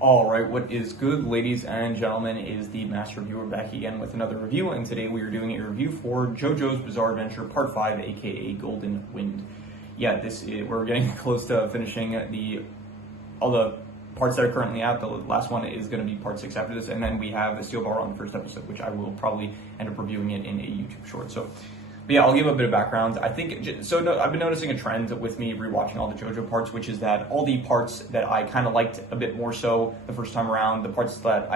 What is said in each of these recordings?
Alright, what is good, ladies and gentlemen, is the Themasr reviewer back again with another review, and today we are doing a review for JoJo's Bizarre Adventure Part 5, aka Golden Wind. Yeah, we're getting close to finishing all the parts that are currently out. The last one is going to be Part 6 after this, and then we have the Steel Bar on the first episode, which I will probably end up reviewing it in a YouTube short. But yeah, I'll give a bit of background. I've been noticing a trend with me rewatching all the JoJo parts, which is that all the parts that I kind of liked a bit more so the first time around, the parts that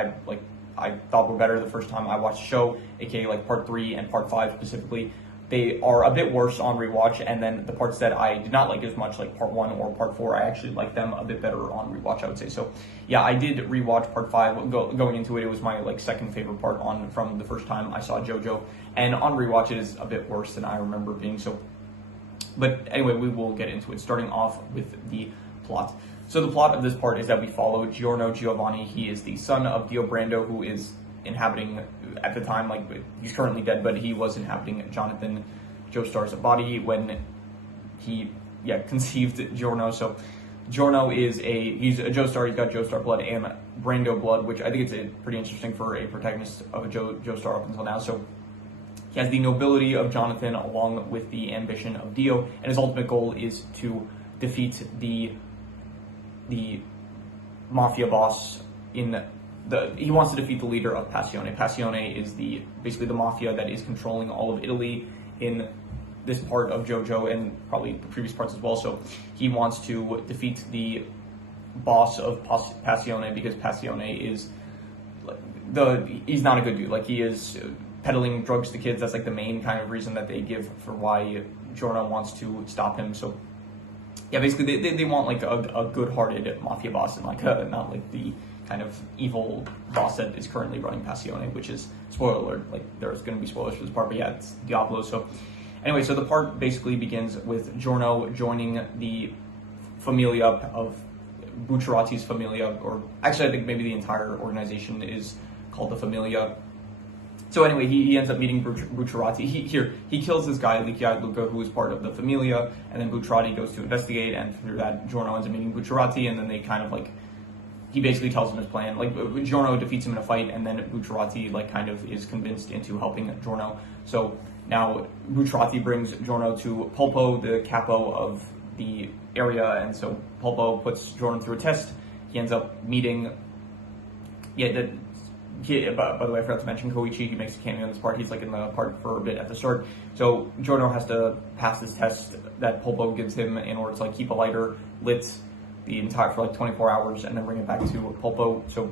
I thought were better the first time I watched the show, aka like Part 3 and Part 5 specifically, they are a bit worse on rewatch, and then the parts that I did not like as much, like Part 1 or Part 4, I actually like them a bit better on rewatch, I would say. So yeah, I did rewatch Part 5. Going into it, it was my second favorite part from the first time I saw JoJo, and on rewatch it is a bit worse than I remember being. So, but anyway, we will get into it, starting off with the plot. So the plot of this part is that we follow Giorno Giovanni. He is the son of Dio Brando, who is inhabiting, at the time, he's currently dead, but he was inhabiting Jonathan Joestar's body when he conceived Giorno. So Giorno he's a Joestar. He's got Joestar blood and Brando blood, which I think it's pretty interesting for a protagonist of a Joestar up until now. So he has the nobility of Jonathan along with the ambition of Dio, and his ultimate goal is to defeat the mafia boss he wants to defeat the leader of Passione. Passione is basically the mafia that is controlling all of Italy in this part of JoJo and probably the previous parts as well. So he wants to defeat the boss of Passione because Passione is he's not a good dude. He is peddling drugs to kids. That's the main kind of reason that they give for why Giorno wants to stop him. So yeah, basically they want a good-hearted mafia boss and not the kind of evil boss that is currently running Passione, which is, spoiler alert, there's going to be spoilers for this part, but yeah, it's Diablo. So anyway, so the part basically begins with Giorno joining the Familia of Bucciarati's Familia, or actually I think maybe the entire organization is called the Familia. So anyway, he ends up meeting Bucciarati. He kills this guy, Licciardi Luca, who is part of the Familia, and then Bucciarati goes to investigate, and through that, Giorno ends up meeting Bucciarati, and then they kind of he basically tells him his plan. Giorno defeats him in a fight, and then Bucciarati kind of is convinced into helping Giorno. So now Bucciarati brings Giorno to Polpo, the capo of the area, and so Polpo puts Giorno through a test. He ends up meeting, by the way, I forgot to mention Koichi. He makes a cameo in this part. He's in the part for a bit at the start. So Giorno has to pass this test that Polpo gives him in order to keep a lighter lit the entire for 24 hours and then bring it back to Polpo. So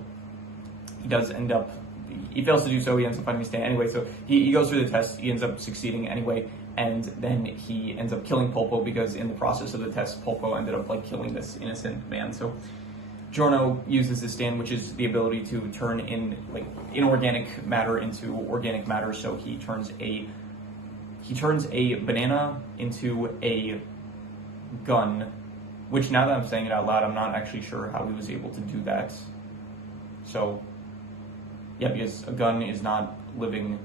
he does end up, he fails to do so. He ends up finding a stand anyway. So he goes through the test. He ends up succeeding anyway, and then he ends up killing Polpo because in the process of the test, Polpo ended up killing this innocent man. So Giorno uses this stand, which is the ability to turn inorganic matter into organic matter. So he turns a banana into a gun, which now that I'm saying it out loud, I'm not actually sure how he was able to do that. So yeah, because a gun is not living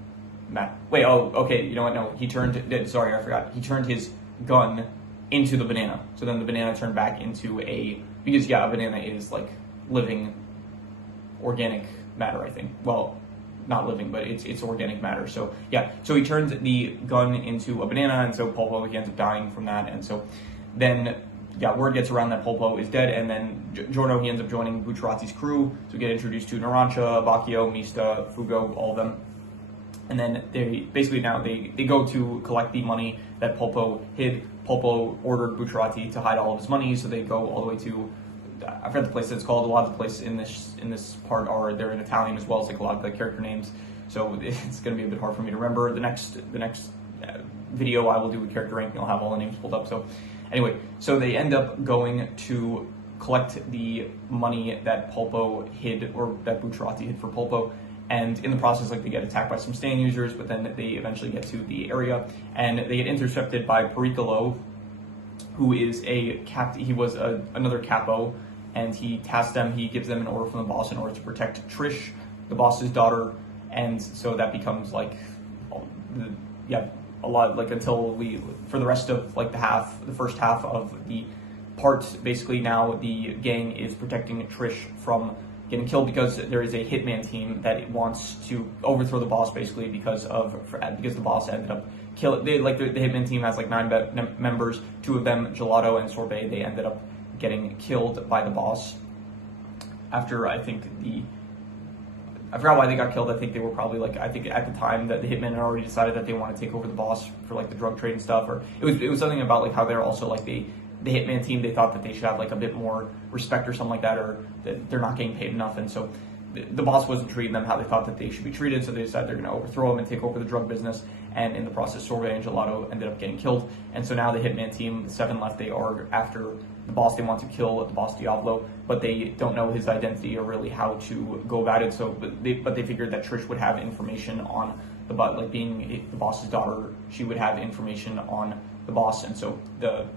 matter. Wait, oh, okay, you know what? No, sorry, I forgot. He turned his gun into the banana. So then the banana turned back into a banana is living organic matter, I think. Well, not living, but it's organic matter. So yeah, so he turns the gun into a banana, and so Polpo, he ends up dying from that, and so then word gets around that Polpo is dead, and then Giorno, he ends up joining Bucciarati's crew, so we get introduced to Narancia, Bacchio, Mista, Fugo, all of them. And then they go to collect the money that Polpo hid. Polpo ordered Bucciarati to hide all of his money, so they go all the way to, I forget the place that it's called. A lot of the places in this part they're in Italian as well as a lot of the character names, so it's going to be a bit hard for me to remember. The next video I will do with character ranking, I'll have all the names pulled up. So anyway, so they end up going to collect the money that Polpo hid, or that Bucciarati hid for Polpo, and in the process, they get attacked by some stand users, but then they eventually get to the area, and they get intercepted by Pericolo, who is he was another capo, and he gives them an order from the boss in order to protect Trish, the boss's daughter, and so that becomes a lot, until for the rest of the first half of the part, basically now the gang is protecting Trish from getting killed because there is a hitman team that wants to overthrow the boss, basically because the boss ended up killing. The hitman team has like 9 members. 2 of them, Gelato and Sorbet, they ended up getting killed by the boss after I forgot why they got killed. I think they were probably I think at the time that the hitmen had already decided that they want to take over the boss for like the drug trade and stuff, or it was something about like how they're also like the hitman team, they thought that they should have like a bit more respect or something like that, or that they're not getting paid enough, and so the boss wasn't treating them how they thought that they should be treated, so they decided they're going to overthrow him and take over the drug business, and in the process Sorbet and Gelato ended up getting killed, and so now the hitman team, the 7 left, they are after the boss. They want to kill the boss Diablo, but they don't know his identity or really how to go about it, so but they figured that Trish would have information on the boss, like being the boss's daughter, she would have information on the boss, and so the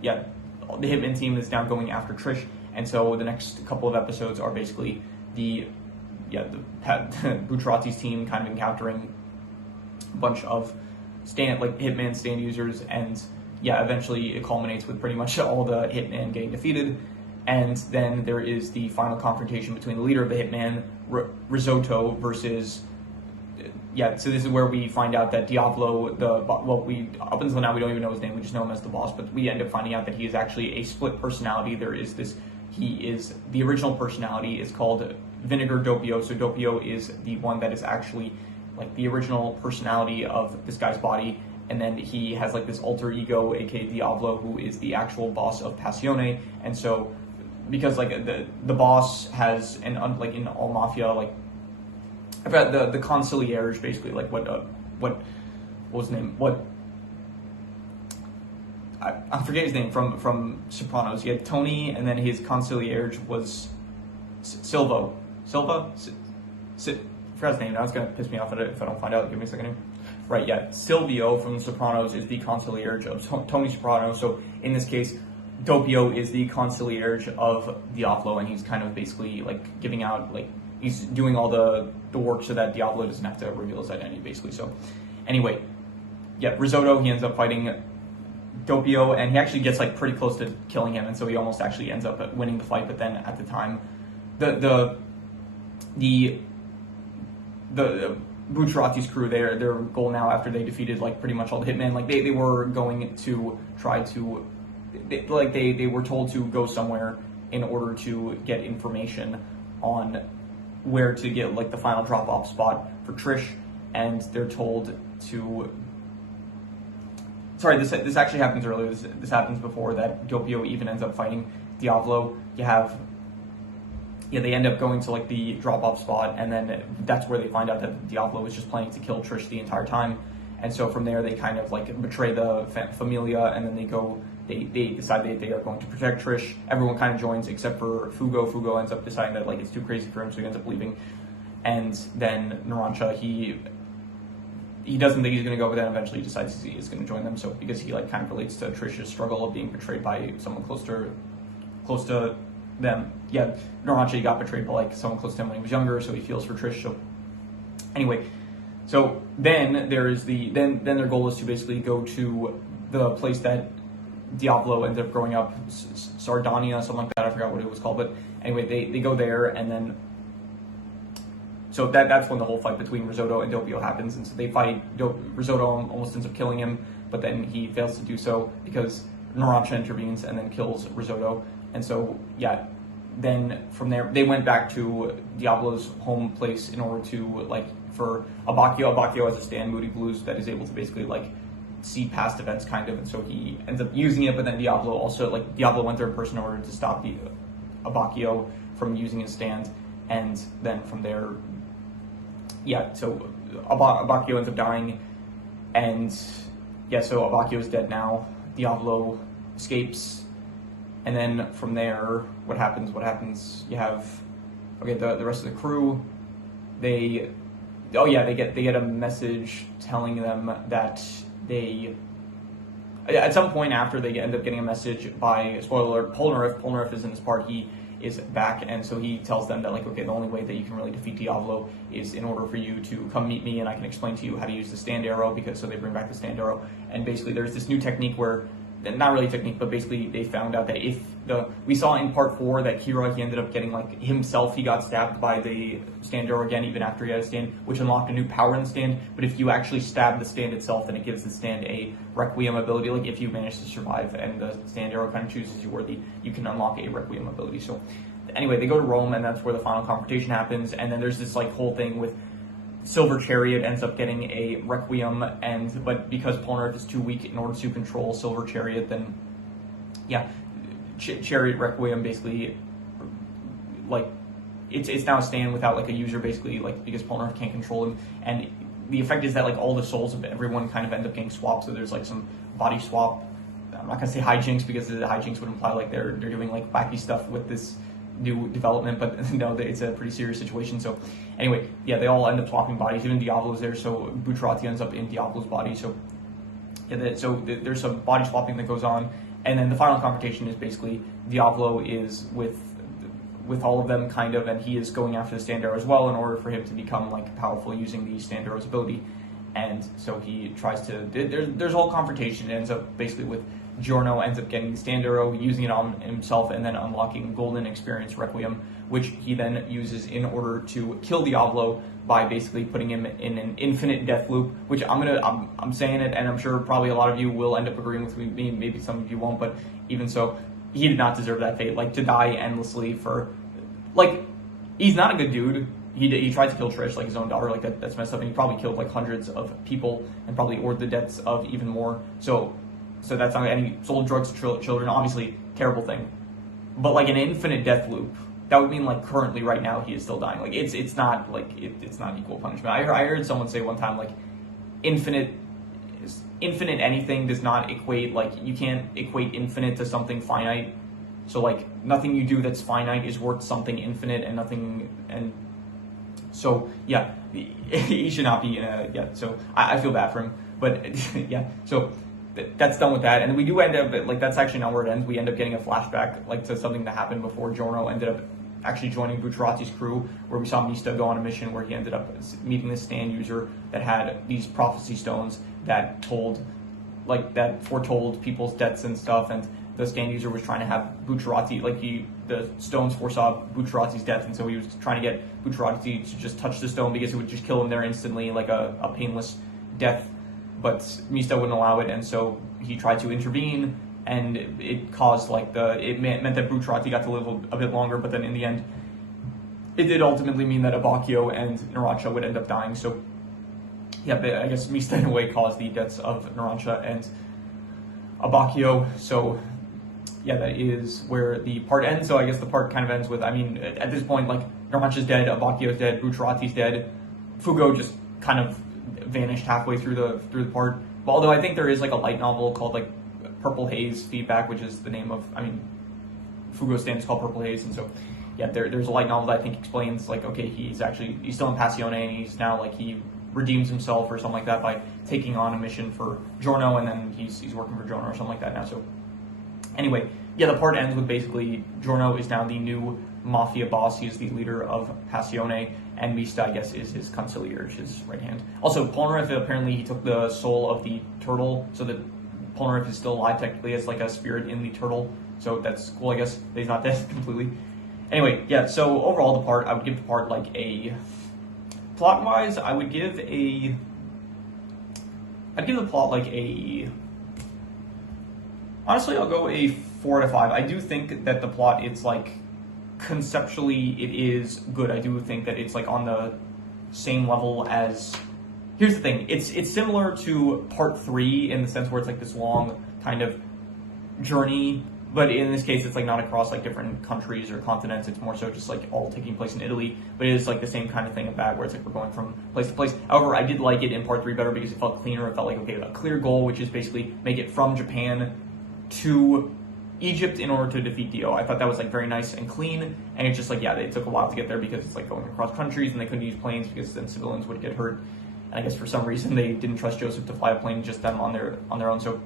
hitman team is now going after Trish, and so the next couple of episodes are basically the Bucciarati's team kind of encountering a bunch of hitman stand users, and eventually it culminates with pretty much all the hitman getting defeated, and then there is the final confrontation between the leader of the hitman, Risotto, versus so this is where we find out that Diablo, up until now we don't even know his name, we just know him as the boss, but we end up finding out that he is actually a split personality. The original personality is called Vinegar Doppio, so Doppio is the one that is actually like the original personality of this guy's body, and then he has like this alter ego, aka Diablo, who is the actual boss of Passione, and so because like the boss has like in all mafia, like I've got the concierge, basically, like what was his name? I forget his name from Sopranos. He had Tony, and then his concierge was Silva. I forgot his name. Now it's gonna piss me off if I don't find out. Give me a second. Right, Silvio from The Sopranos is the concierge of Tony Soprano. So in this case, Doppio is the concierge of Diablo, and he's kind of basically like giving out he's doing all the work so that Diablo doesn't have to reveal his identity, basically. So anyway, Risotto, he ends up fighting Doppio, and he actually gets like pretty close to killing him, and so he almost actually ends up winning the fight. But then at the time, the Bucciarati's crew, their goal now, after they defeated like pretty much all the hitmen, like they were going to try to they were told to go somewhere in order to get information on where to get like the final drop-off spot for Trish, and they're told to. Sorry, this actually happens earlier. This happens before that Doppio even ends up fighting Diablo. They end up going to like the drop-off spot, and then that's where they find out that Diablo was just planning to kill Trish the entire time. And so from there, they kind of like betray the Familia, and then they decide they are going to protect Trish. Everyone kind of joins except for Fugo. Fugo ends up deciding that like it's too crazy for him, so he ends up leaving. And then Narancia, he doesn't think he's going to go, but then eventually he decides he is going to join them. So because he like kind of relates to Trish's struggle of being betrayed by someone close to them. Narancia got betrayed by like someone close to him when he was younger, so he feels for Trish. So anyway, so then there is then their goal is to basically go to the place that Diablo ended up growing up, Sardinia, something like that. I forgot what it was called, but anyway, they go there, and then so that's when the whole fight between Risotto and Doppio happens, and so they fight. Risotto almost ends up killing him, but then he fails to do so because Narancia intervenes and then kills Risotto, and so then from there they went back to Diablo's home place in order to for Abbacchio. Abbacchio has a stand, Moody Blues, that is able to basically see past events kind of, and so he ends up using it, but then Diablo went there in person in order to stop Abbacchio from using his stand, and then from there so Abbacchio ends up dying, and so Abbacchio is dead now. Diablo escapes, and then from there what happens, you have the rest of the crew, they get a message telling them that at some point after they end up getting a message by, spoiler alert, Polnareff is in this part. He is back, and so he tells them that the only way that you can really defeat Diablo is in order for you to come meet me, and I can explain to you how to use the stand arrow, so they bring back the stand arrow, and basically there's this new technique where not really technique, but basically they found out that we saw in part 4 that Kira, he ended up getting like himself, he got stabbed by the stand arrow again, even after he had a stand, which unlocked a new power in the stand. But if you actually stab the stand itself, then it gives the stand a Requiem ability. Like if you manage to survive and the stand arrow kind of chooses you worthy, you can unlock a Requiem ability. So anyway, they go to Rome, and that's where the final confrontation happens. And then there's this like whole thing with Silver Chariot ends up getting a Requiem, but because Polnareff is too weak in order to control Silver Chariot, then yeah, Chariot Requiem basically, like, it's now a stand without like a user, basically, like, because Polnareff can't control him. And the effect is that like all the souls of everyone kind of end up getting swapped. So there's like some body swap. I'm not gonna say hijinks, because the hijinks would imply like they're doing like wacky stuff with this new development, but no, it's a pretty serious situation. So anyway, yeah, they all end up swapping bodies. Even Diablo's there, so Bucciarati ends up in Diablo's body. So yeah, there's some body swapping that goes on, and then the final confrontation is basically Diablo is with all of them, kind of, and he is going after the stand arrow as well in order for him to become like powerful using the stand arrow's ability. And so he tries to, there's a whole confrontation. It ends up basically with Giorno ends up getting the stand arrow, using it on himself, and then unlocking Golden Experience Requiem, which he then uses in order to kill Diablo by basically putting him in an infinite death loop, which I'm saying it, and I'm sure probably a lot of you will end up agreeing with me, maybe some of you won't, but even so, he did not deserve that fate, like, to die endlessly for, like, he's not a good dude. He tried to kill Trish, like his own daughter, like that's messed up, and he probably killed like hundreds of people and probably ordered the deaths of even more. So that's not, and he sold drugs to children, obviously terrible thing. But like an infinite death loop, that would mean like currently right now he is still dying. Like it's not like it's not equal punishment. I heard someone say one time like infinite anything does not equate, like you can't equate infinite to something finite. So like nothing you do that's finite is worth something infinite, and nothing, and so yeah, he should not be in a, yeah, so I feel bad for him, but yeah, so that's done with that. And we do end up, like, that's actually not where it ends. We end up getting a flashback, like, to something that happened before Giorno ended up actually joining Bucciarati's crew, where we saw Mista go on a mission where he ended up meeting this stand user that had these prophecy stones that foretold people's deaths and stuff, and the stand user was trying to have Bucciarati, like, the stones foresaw Bucciarati's death, and so he was trying to get Bucciarati to just touch the stone because it would just kill him there instantly, like a painless death. But Mista wouldn't allow it, and so he tried to intervene, and it caused it meant that Bucciarati got to live a bit longer. But then in the end, it did ultimately mean that Abbacchio and Narancia would end up dying. So yeah, I guess Mista in a way caused the deaths of Narancia and Abbacchio. So yeah, that is where the part ends. So I guess the part kind of ends with, I mean, at this point, like, Narancia's dead, Abbacchio's dead, Bucciarati's dead, Fugo just kind of vanished halfway through the part. But although I think there is like a light novel called like Purple Haze Feedback, which is the name of, I mean, Fugo's stand is called Purple Haze, and so yeah, there's a light novel that I think explains like, okay, he's still in Passione, and he's now like, he redeems himself or something like that by taking on a mission for Giorno, and then he's working for Giorno or something like that now. So anyway, yeah, the part ends with basically Giorno is now the new mafia boss. He is the leader of Passione, and Mista, I guess, is his consigliere, his right hand. Also, Polnareff, apparently he took the soul of the turtle, so that Polnareff is still alive technically as like a spirit in the turtle. So that's cool, I guess, that he's not dead completely. Anyway, yeah, so overall the part, I would give the part like a, plot-wise, I'd give the plot like a, honestly, I'll go a 4 out of 5. I do think that the plot, it's like, conceptually it is good. I do think that it's like on the same level as, here's the thing, it's similar to part 3 in the sense where it's like this long kind of journey, but in this case it's like not across like different countries or continents. It's more so just like all taking place in Italy, but it is like the same kind of thing of that, where it's like we're going from place to place. However, I did like it in part 3 better because it felt cleaner. It felt like, okay, a clear goal, which is basically make it from Japan to Egypt in order to defeat Dio. I thought that was like very nice and clean, and it's just like, yeah, it took a while to get there because it's like going across countries, and they couldn't use planes because then civilians would get hurt. And I guess for some reason they didn't trust Joseph to fly a plane, just them on their own. So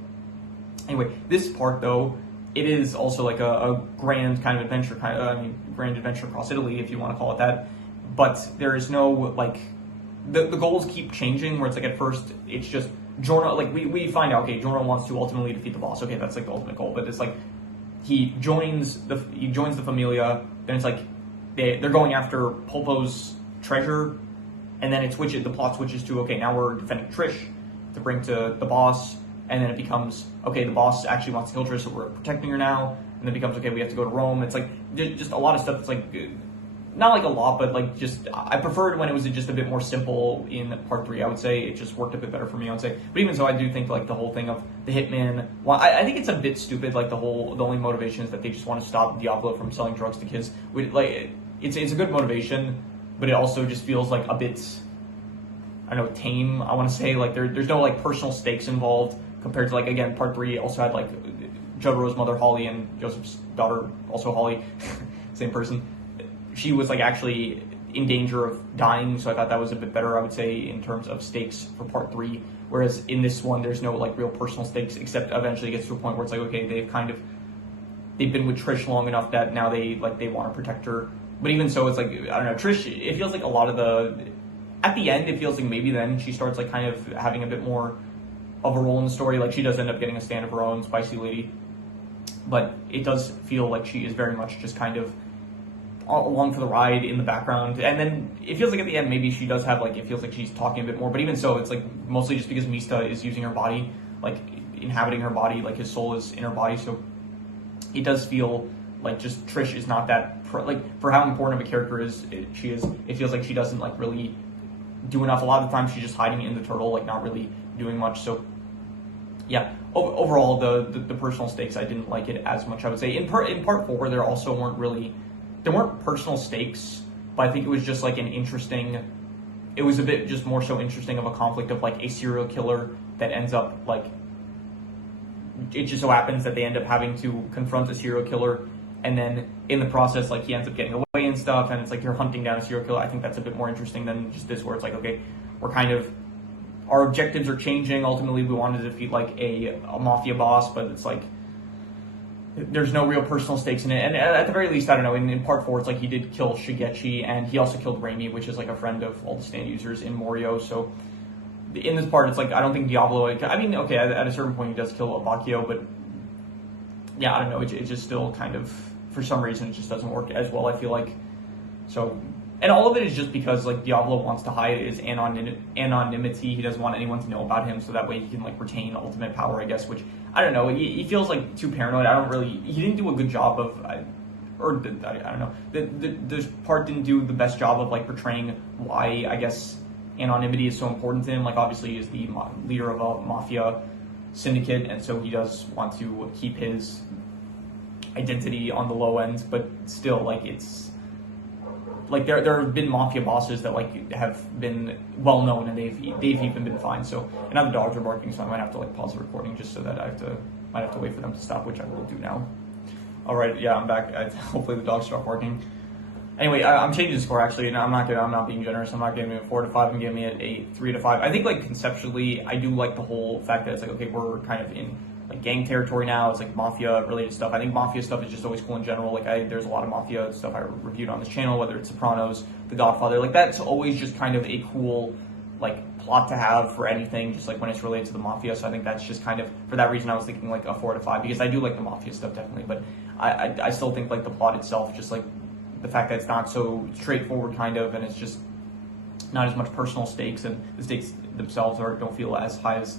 anyway, this part though, it is also like a grand kind of adventure, grand adventure across Italy, if you want to call it that. But there is no like, the goals keep changing, where it's like at first it's just Giorno, like we find out, okay, Giorno wants to ultimately defeat the boss. Okay, that's like the ultimate goal. But it's like he joins the Familia. Then it's like they're going after Polpo's treasure, and then the plot switches to, okay, now we're defending Trish to bring to the boss, and then it becomes, okay, the boss actually wants to kill Trish, so we're protecting her now, and then it becomes, okay, we have to go to Rome. It's like just a lot of stuff that's like not like a lot, but like just I preferred when it was just a bit more simple in part 3. I would say it just worked a bit better for me, I would say. But even so, I do think like the whole thing of the hitman, well, I think it's a bit stupid. Like the only motivation is that they just want to stop Diablo from selling drugs to kids. It's a good motivation, but it also just feels like a bit, I don't know, tame. I want to say like there's no like personal stakes involved compared to like, again, part 3 also had like Jotaro's mother Holly and Joseph's daughter also Holly, same person. She was like actually in danger of dying, so I thought that was a bit better, I would say, in terms of stakes for part 3. Whereas in this one, there's no like real personal stakes, except eventually it gets to a point where it's like, okay, they've been with Trish long enough that now they want to protect her. But even so, it's like, I don't know, Trish, it feels like a lot of at the end, it feels like maybe then she starts like kind of having a bit more of a role in the story. Like she does end up getting a stand of her own, Spicy Lady. But it does feel like she is very much just kind of along for the ride in the background. And then it feels like at the end, maybe she does have like, it feels like she's talking a bit more. But even so, it's like mostly just because Mista is using her body, like inhabiting her body, like his soul is in her body. So it does feel like just Trish is not that, like for how important of a character she is, it feels like she doesn't like really do enough. A lot of the time she's just hiding in the turtle, like not really doing much. So yeah, overall the personal stakes, I didn't like it as much, I would say. In part 4, there weren't personal stakes, but I think it was just like it was a bit just more so interesting of a conflict of like a serial killer that ends up like, it just so happens that they end up having to confront a serial killer, and then in the process, like he ends up getting away and stuff, and it's like you're hunting down a serial killer. I think that's a bit more interesting than just this, where it's like, okay, our objectives are changing. Ultimately, we wanted to defeat like a mafia boss, but it's like there's no real personal stakes in it. And at the very least, I don't know, in part 4, it's like he did kill Shigechi, and he also killed Raimi, which is like a friend of all the stand users in Morio. So in this part, it's like I don't think Diablo, I mean, okay, at a certain point he does kill Abakio, but yeah, I don't know, it just still kind of, for some reason, it just doesn't work as well, I feel like. So, and all of it is just because like Diablo wants to hide his anonymity. He doesn't want anyone to know about him, so that way he can like retain ultimate power, I guess, which, I don't know, he feels like too paranoid. He didn't do a good job of, I don't know, the part didn't do the best job of like portraying why, I guess, anonymity is so important to him. Like obviously he is the leader of a mafia syndicate, and so he does want to keep his identity on the low end, but still, like, it's like there have been mafia bosses that like have been well known, and they've even been fine. So, and now the dogs are barking, so I might have to like pause the recording just so that might have to wait for them to stop, which I will do now. All right, yeah, I'm back. Hopefully the dogs stop barking. Anyway, I'm changing the score actually, and I'm not being generous. I'm not giving it a 4 to 5. I'm giving it a 3 to 5. I think like conceptually, I do like the whole fact that it's like, okay, we're kind of in like gang territory now. It's like mafia related stuff. I think mafia stuff is just always cool in general. Like there's a lot of mafia stuff I reviewed on this channel, whether it's Sopranos, The Godfather. Like that's always just kind of a cool like plot to have for anything, just like when it's related to the mafia. So I think that's just kind of, for that reason I was thinking like a 4 to 5, because I do like the mafia stuff definitely, but I still think like the plot itself, just like the fact that it's not so straightforward kind of, and it's just not as much personal stakes, and the stakes themselves don't feel as high as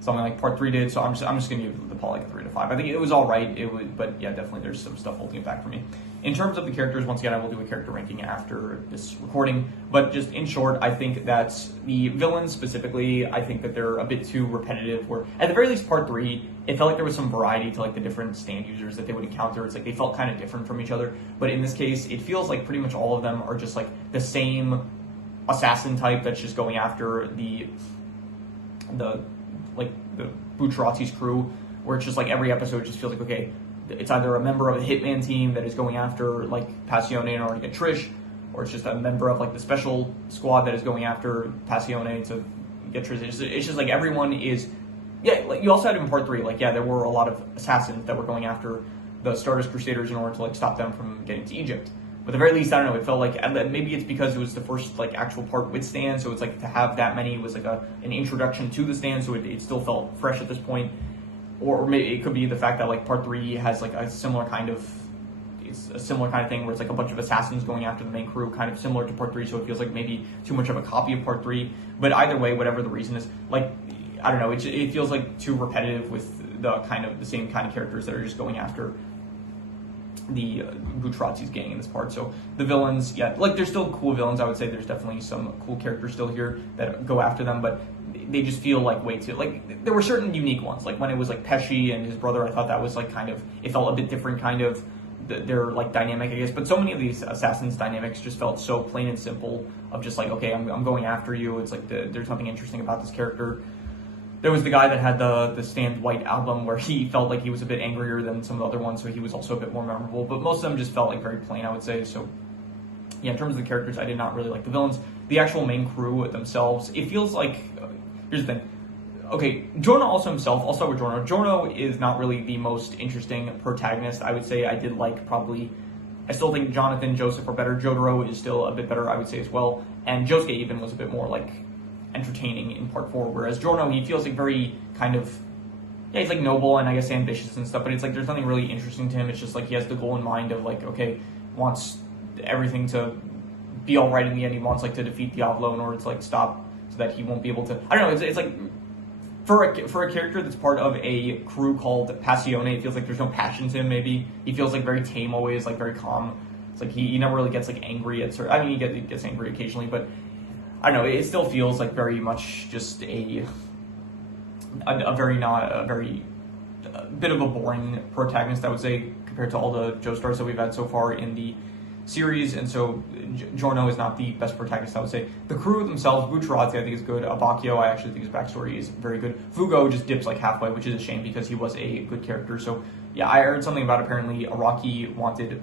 something like part 3 did. So I'm just gonna give the plot like a 3 to 5. I think it was all right. But yeah, definitely there's some stuff holding it back for me. In terms of the characters, once again, I will do a character ranking after this recording. But just in short, I think that the villains specifically, I think that they're a bit too repetitive. Where at the very least, part 3, it felt like there was some variety to like the different stand users that they would encounter. It's like they felt kind of different from each other. But in this case, it feels like pretty much all of them are just like the same assassin type that's just going after the Bucciarati's crew, where it's just like every episode just feels like, okay, it's either a member of the hitman team that is going after like Passione in order to get Trish, or it's just a member of like the special squad that is going after Passione to get Trish. It's just like everyone is, yeah, like you also had in part 3, like, yeah, there were a lot of assassins that were going after the Stardust Crusaders in order to like stop them from getting to Egypt. at the very least, I don't know, it felt like, and maybe it's because it was the first like actual part with Stan, so it's like to have that many was like an introduction to the Stan, so it still felt fresh at this point. Or maybe it could be the fact that like part 3 has like a similar kind of thing where it's like a bunch of assassins going after the main crew, kind of similar to part 3, so it feels like maybe too much of a copy of part 3. But either way, whatever the reason is, like, I don't know, it feels like too repetitive with the same kind of characters that are just going after the Bucciarati's gang in this part. So the villains, yeah, like there's still cool villains. I would say there's definitely some cool characters still here that go after them, but they just feel like way too, like there were certain unique ones. Like when it was like Pesci and his brother, I thought that was like kind of, it felt a bit different kind of, their like dynamic, I guess. But so many of these assassins dynamics just felt so plain and simple of just like, okay, I'm going after you. It's like there's nothing interesting about this character. There was the guy that had the Stand White album where he felt like he was a bit angrier than some of the other ones, so he was also a bit more memorable. But most of them just felt like very plain, I would say. So yeah, in terms of the characters, I did not really like the villains. The actual main crew themselves, it feels like, here's the thing. Okay, Giorno also himself, I'll start with Giorno. Giorno is not really the most interesting protagonist. I would say I did like probably, I still think Jonathan, Joseph are better. Jotaro is still a bit better, I would say as well. And Josuke even was a bit more like entertaining in part 4, whereas Giorno, he feels like very kind of, yeah, he's like noble and I guess ambitious and stuff, but it's like there's nothing really interesting to him. It's just like he has the goal in mind of like, okay, wants everything to be all right in the end. He wants like to defeat Diablo in order to like stop so that he won't be able to, I don't know, it's like for a character that's part of a crew called Passione, it feels like there's no passion to him. Maybe he feels like very tame always, like very calm. It's like he never really gets like angry at certain, I mean he gets angry occasionally, but I don't know, it still feels like very much just a bit of a boring protagonist, I would say, compared to all the Joestars that we've had so far in the series. And so Giorno is not the best protagonist, I would say. The crew themselves, Bucciarati I think is good. Abacchio, I actually think his backstory is very good. Fugo just dips like halfway, which is a shame because he was a good character. So yeah, I heard something about apparently Araki wanted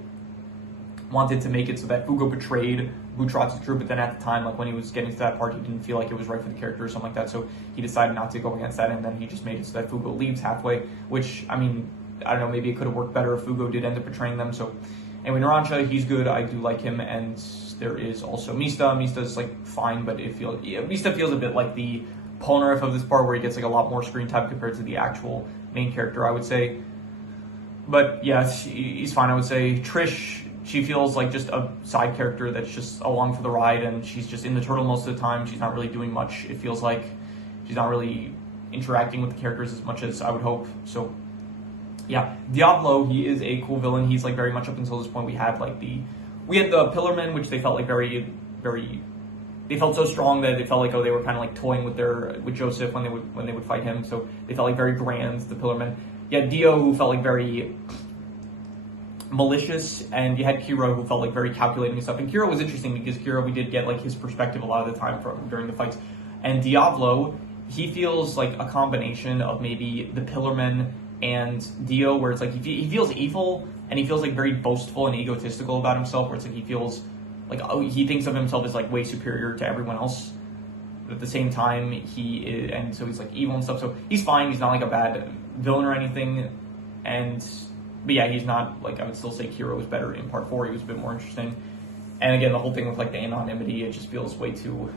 to make it so that Fugo betrayed Bucciarati's crew, but then at the time, like when he was getting to that part, he didn't feel like it was right for the character or something like that, so he decided not to go against that, and then he just made it so that Fugo leaves halfway, which, I mean, I don't know, maybe it could have worked better if Fugo did end up betraying them. So anyway, Narancia, he's good, I do like him, and there is also Mista. Mista's like fine, but Mista feels a bit like the Polnareff of this part, where he gets like a lot more screen time compared to the actual main character, I would say. But yeah, he's fine, I would say. Trish, she feels like just a side character that's just along for the ride, and she's just in the turtle most of the time. She's not really doing much. It feels like she's not really interacting with the characters as much as I would hope. So yeah, Diablo, he is a cool villain. He's like very much up until this point. We had the Pillarmen, which they felt like very, very, they felt so strong that it felt like, oh, they were kind of like toying with Joseph when they would fight him. So they felt like very grand, the Pillarmen. You had Dio, who felt like very malicious, and you had Kira, who felt like very calculating and stuff. And Kira was interesting because Kira, we did get like his perspective a lot of the time during the fights. And Diablo, he feels like a combination of maybe the Pillarmen and Dio, where it's like he feels evil and he feels like very boastful and egotistical about himself, where it's like he feels like, oh, he thinks of himself as like way superior to everyone else. But at the same time, he is, and so he's like evil and stuff. So he's fine. He's not like a bad villain or anything. But yeah, he's not, like, I would still say Kira was better in part 4. He was a bit more interesting. And again, the whole thing with like the anonymity, it just feels way too,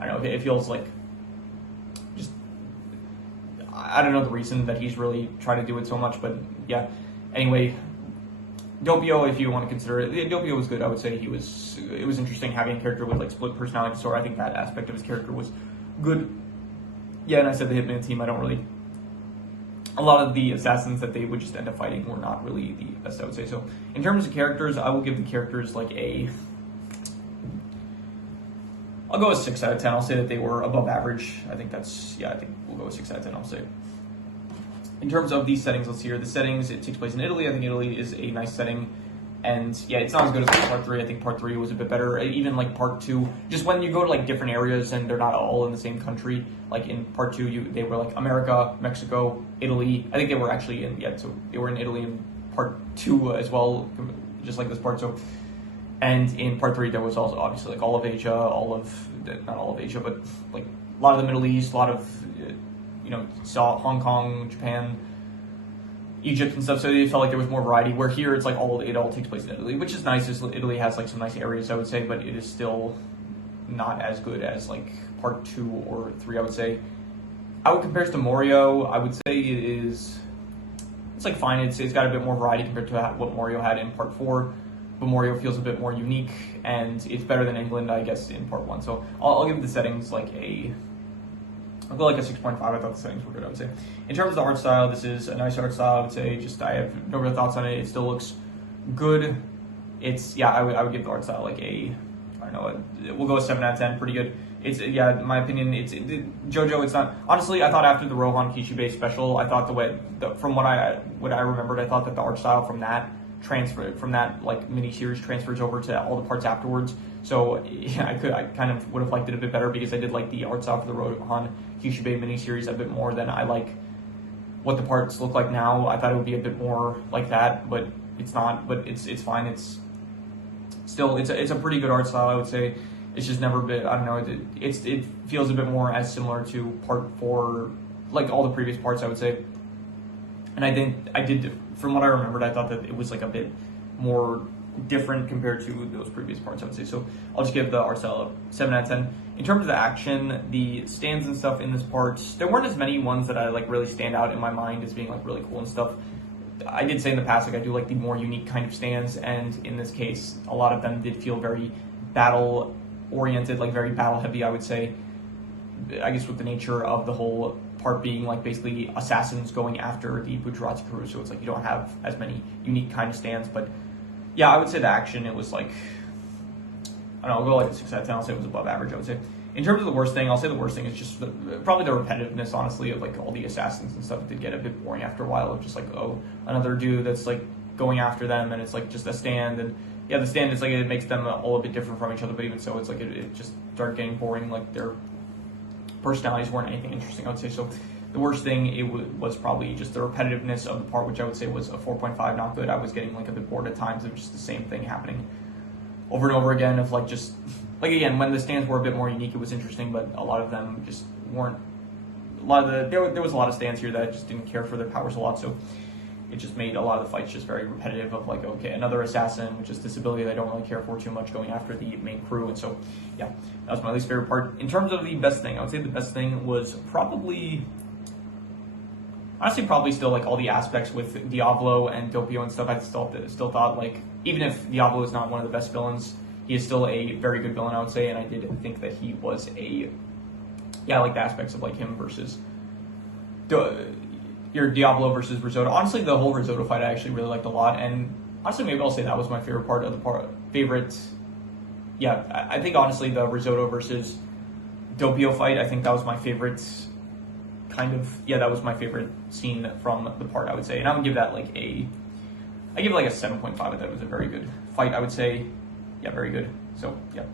I don't know, it feels like just, I don't know the reason that he's really trying to do it so much, but yeah. Anyway, Doppio, if you want to consider it, Doppio was good, I would say. It was interesting having a character with like split personality disorder. I think that aspect of his character was good. Yeah, and I said the Hitman team, a lot of the assassins that they would just end up fighting were not really the best, I would say. So in terms of characters, I will give the characters like I'll go with 6 out of 10. I'll say that they were above average. I think we'll go with 6 out of 10, I'll say. In terms of these settings, let's see here. The settings, it takes place in Italy. I think Italy is a nice setting. And yeah, it's not as good as part 3. I think part 3 was a bit better. Even like part 2, just when you go to like different areas and they're not all in the same country. Like in part 2, they were like America, Mexico, Italy. I think they were actually so they were in Italy in part 2 as well, just like this part. So, and in part 3, there was also obviously like all of Asia, not all of Asia, but like a lot of the Middle East, a lot of, saw Hong Kong, Japan, Egypt and stuff, so it felt like there was more variety. Where here, it's like it all takes place in Italy, which is nice. Italy has like some nice areas, I would say, but it is still not as good as like part 2 or 3, I would say. I would compare it to Morio. I would say it's like fine. It's got a bit more variety compared to what Morio had in part 4, but Morio feels a bit more unique, and it's better than England, I guess, in part 1. So I'll give the settings like I'll go like a 6.5. I thought the settings were good, I would say. In terms of the art style, this is a nice art style, I would say. I have no real thoughts on it. It still looks good. I would give the art style like I don't know, we'll go a 7 out of 10, pretty good. In my opinion, Jojo, it's not, honestly, I thought after the Rohan Kishibe special, I thought from what I remembered, I thought that the art style from that like mini-series transfers over to all the parts afterwards. So yeah, I kind of would have liked it a bit better, because I did like the art style for the Rohan Kishibe mini-series a bit more than I like what the parts look like now. I thought it would be a bit more like that, but it's not. But it's fine. It's still it's a pretty good art style, I would say. It's just never been, I don't know, it feels a bit more as similar to part 4, like all the previous parts, I would say. And I did, from what I remembered, I thought that it was like a bit more different compared to those previous parts, I would say. So I'll just give the art style a 7 out of 10. In terms of the action, the stands and stuff in this part, there weren't as many ones that I like really stand out in my mind as being like really cool and stuff. I did say in the past, like I do like the more unique kind of stands, and in this case, a lot of them did feel very battle oriented, like very battle heavy, I would say. I guess with the nature of the whole part being like basically assassins going after the Bucciarati crew, so it's like you don't have as many unique kind of stands. But yeah, I would say the action, it was like, I don't know, I'll go like a 6 out of 10. I'll say it was above average, I would say. In terms of the worst thing, I'll say the worst thing is just probably the repetitiveness, honestly, of like all the assassins and stuff. It did get a bit boring after a while, of just like, oh, another dude that's like going after them, and it's like just a stand. And yeah, the stand is like, it makes them all a bit different from each other, but even so, it's like it just started getting boring. Like their personalities weren't anything interesting, I would say. So the worst thing was probably just the repetitiveness of the part, which I would say was a 4.5, not good. I was getting like a bit bored at times of just the same thing happening over and over again, of like just like, again, when the stands were a bit more unique, it was interesting, but a lot of them just weren't. There was a lot of stands here that I just didn't care for their powers a lot, so it just made a lot of the fights just very repetitive, of like, okay, another assassin, which is this ability that I don't really care for too much, going after the main crew. And so yeah, that was my least favorite part. In terms of the best thing, I would say the best thing was probably still like all the aspects with Diavolo and Doppio and stuff. I still thought, like, even if Diavolo is not one of the best villains, he is still a very good villain, I would say. And I did think that he was I like the aspects of like him versus your Diavolo versus Risotto. Honestly, the whole Risotto fight I actually really liked a lot, and honestly, maybe I'll say that was my favorite part of the favorite. Yeah, I think honestly the Risotto versus Doppio fight, I think that was my favorite that was my favorite scene from the part, I would say. And I would give that like I give it like a 7.5. I thought it was a very good fight, I would say. Yeah, very good. So yeah.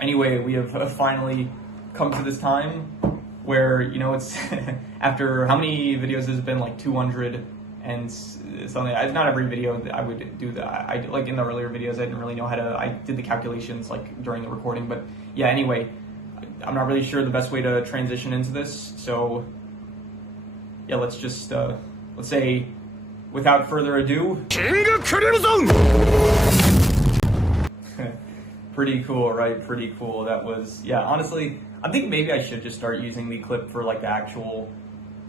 Anyway, we have finally come to this time where, you know, it's after how many videos has it been, like 200 and something. Not every video that I would do that. I like in the earlier videos, I didn't really know how to. I did the calculations like during the recording, but yeah. Anyway, I'm not really sure the best way to transition into this. So yeah, let's just let's say, without further ado. Pretty cool, right? Pretty cool. That was, yeah, honestly, I think maybe I should just start using the clip for like the actual,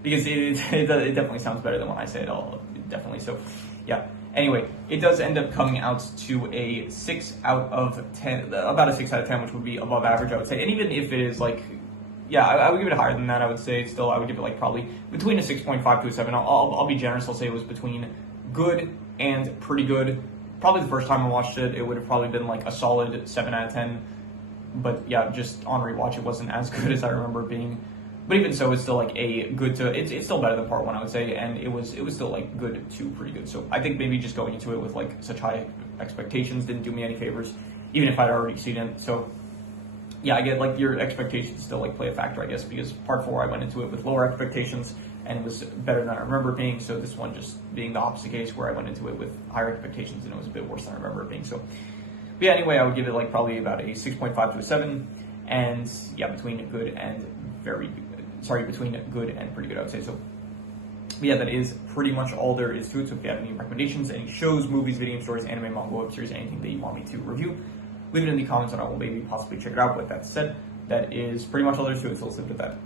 because it definitely sounds better than when I say it all, definitely. So yeah, anyway, it does end up coming out to a 6 out of 10, about a 6 out of 10, which would be above average, I would say. And even if it is like, yeah, I would give it higher than that, I would say. Still, I would give it like probably between a 6.5 to a 7. I'll be generous, I'll say it was between good and pretty good. Probably the first time I watched it, it would have probably been like a solid 7 out of 10. But yeah, just on rewatch, it wasn't as good as I remember it being. But even so, it's still like a good to. It's still better than part 1, I would say, and it was still like good to pretty good. So I think maybe just going into it with like such high expectations didn't do me any favors, even if I'd already seen it. So yeah, I get like your expectations still like play a factor, I guess, because part 4 I went into it with lower expectations and it was better than I remember it being. So this one just being the opposite case, where I went into it with higher expectations and it was a bit worse than I remember it being. So, but yeah, anyway, I would give it like probably about a 6.5 to a 7, and yeah, between good and pretty good, I would say. So But yeah, that is pretty much all there is to it. So if you have any recommendations, any shows, movies, video game stories, anime, manga, web series, anything that you want me to review, leave it in the comments and I will maybe possibly check it out. With that said, that is pretty much all there is to it. So let's leave it at that.